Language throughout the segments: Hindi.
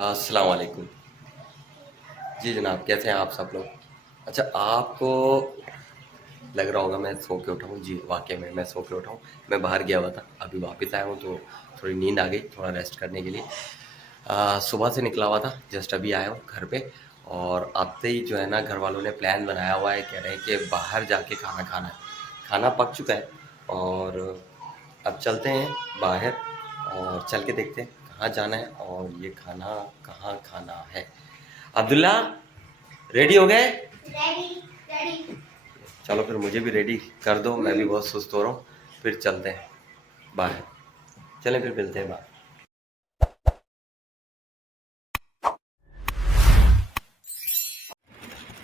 अस्सलाम वालेकुम। जी जनाब, कैसे हैं आप सब लोग? अच्छा, आपको लग रहा होगा मैं सो के उठा हूँ। जी वाकई में मैं सो के उठा हूँ। मैं बाहर गया हुआ था, अभी वापस आया हूँ तो थोड़ी नींद आ गई, थोड़ा रेस्ट करने के लिए। सुबह से निकला हुआ था, जस्ट अभी आया हूँ घर पे। और आते ही जो है ना, घर वालों ने प्लान बनाया हुआ है, कह रहे हैं कि बाहर जाके खाना खाना है। खाना पक चुका है और अब चलते हैं बाहर और चल के देखते हैं कहाँ जाना है और ये खाना कहाँ खाना है। अब्दुल्ला, रेडी हो गए? Ready ready. चलो फिर मुझे भी रेडी कर दो, मैं भी बहुत सुस्त हो रहा हूँ। फिर चलते हैं बाहर, चलें फिर मिलते हैं बाहर।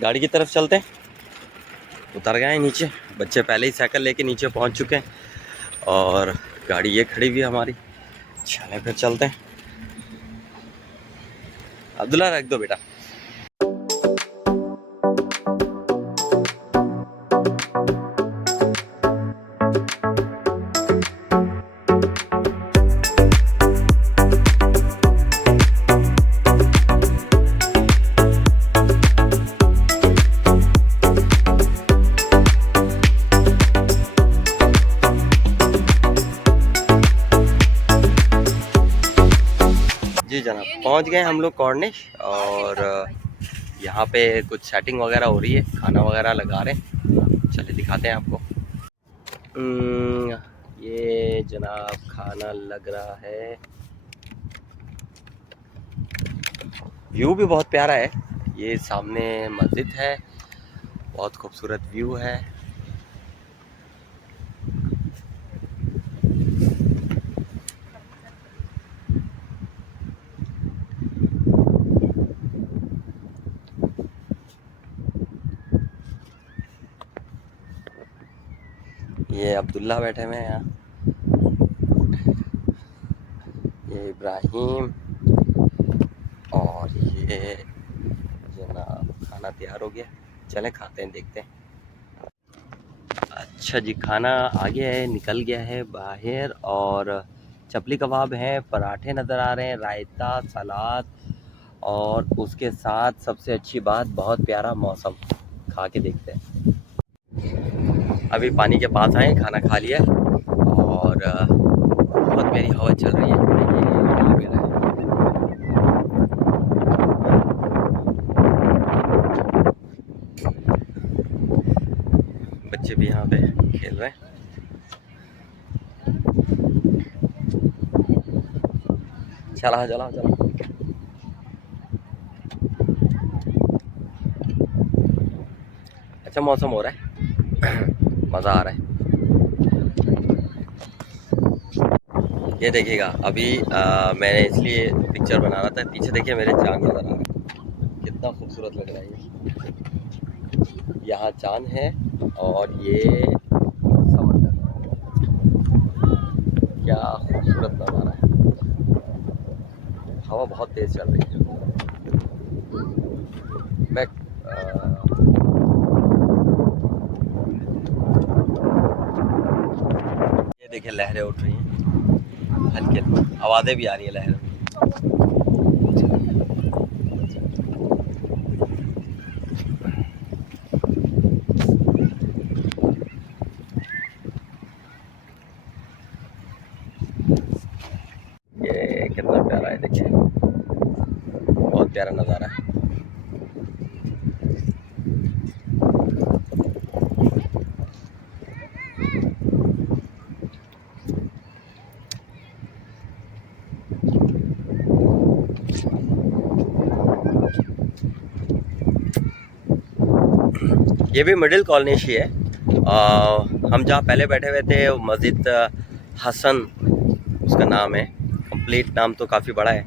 गाड़ी की तरफ चलते हैं। उतर गए हैं नीचे, बच्चे पहले ही साइकिल लेके नीचे पहुँच चुके हैं और गाड़ी ये खड़ी हुई है हमारी। चलें फिर चलते हैं। अब्दुल्ला रख दो बेटा। जी जनाब, पहुंच गए हम लोग कॉर्निश और यहाँ पे कुछ सेटिंग वगैरह हो रही है, खाना वगैरह लगा रहे हैं। चलिए दिखाते हैं आपको। ये जनाब खाना लग रहा है, व्यू भी बहुत प्यारा है। ये सामने मस्जिद है, बहुत खूबसूरत व्यू है। ये अब्दुल्ला बैठे हुए हैं यहाँ, ये इब्राहिम और ये जनाब। खाना तैयार हो गया, चलें खाते हैं, देखते हैं। अच्छा जी, खाना आ गया है, निकल गया है बाहर और चपली कबाब हैं, पराठे नज़र आ रहे हैं, रायता, सलाद और उसके साथ सबसे अच्छी बात, बहुत प्यारा मौसम। खा के देखते हैं। अभी पानी के पास आए, खाना खा लिया और बहुत प्यारी हवा चल रही है। देखिए ये मेरा है। बच्चे भी यहाँ पे खेल रहे हैं। चला चला चला। अच्छा मौसम हो रहा है, मज़ा आ रहा है। ये देखिएगा, अभी मैंने इसलिए पिक्चर बना रहा था, पीछे देखिए मेरे चांद नज़र आ रहा है, कितना खूबसूरत लग रहा है ये। यहाँ चांद है और ये समंदर, क्या खूबसूरत नज़ारा है। हवा बहुत तेज़ चल रही है। मैं ये देखिए लहरें उठ रही हैं, हल्की हल्की आवाज़ें भी आ रही है लहरों की। ये कितना प्यारा है, देखिए बहुत प्यारा नज़ारा है। ये भी मिडिल कॉलोनी ही है। हम जहाँ पहले बैठे हुए थे, मस्जिद हसन उसका नाम है। कंप्लीट नाम तो काफ़ी बड़ा है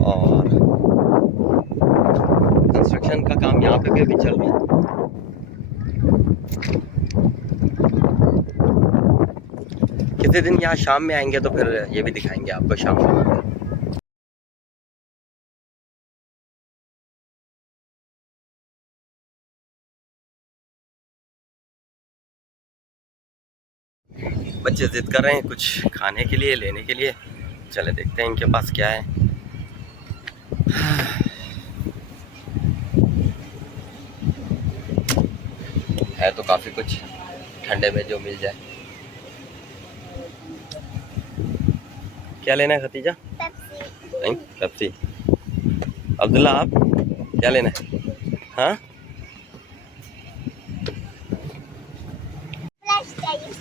और कंस्ट्रक्शन का काम यहाँ पे भी अभी चल रहा है। किसी दिन यहाँ शाम में आएंगे तो फिर ये भी दिखाएंगे आपको शाम को। बच्चे जिद कर रहे हैं कुछ खाने के लिए, लेने के लिए। चले देखते हैं इनके पास क्या है। है तो काफ़ी कुछ ठंडे में जो मिल जाए। क्या लेना है खतीजा? पेप्सी। नहीं, पेप्सी। अब्दुल्ला आप क्या लेना है? हाँ,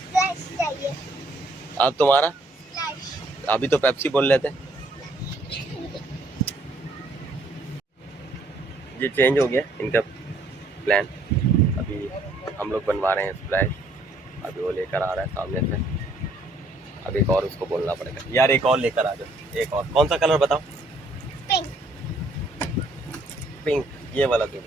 फ्लैश चाहिए। आप तुम्हारा? अभी तो पेप्सी बोल रहे थे। ये चेंज हो गया इनका प्लान। अभी हम लोग बनवा रहे हैं स्प्लैश। अभी वो लेकर आ रहा है सामने से। अब एक और उसको बोलना पड़ेगा, यार एक और लेकर आ जाओ। एक और कौन सा कलर बताओ? पिंक। पिंक, ये वाला पिंक।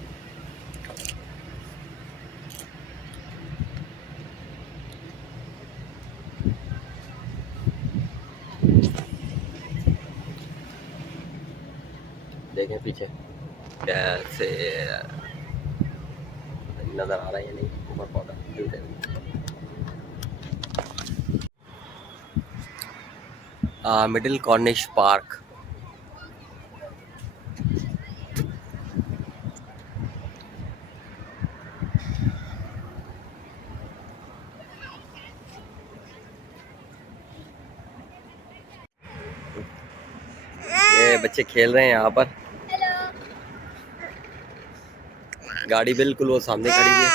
देखें पीछे कैसे नजर आ रहा है या नहीं, ऊपर पौधा मिडिल कॉर्निश पार्क। ये बच्चे खेल रहे हैं यहाँ पर। गाड़ी बिल्कुल वो सामने खड़ी है।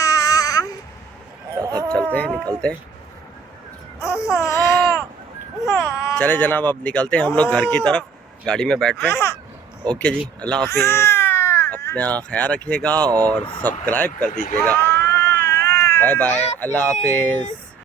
तो सब चलते हैं, निकलते हैं। चले जनाब, अब निकलते हैं हम लोग घर की तरफ। गाड़ी में बैठ रहे हैं। ओके जी, अल्लाह हाफिज। अपना ख्याल रखिएगा और सब्सक्राइब कर दीजिएगा। बाय बाय, अल्लाह हाफिज।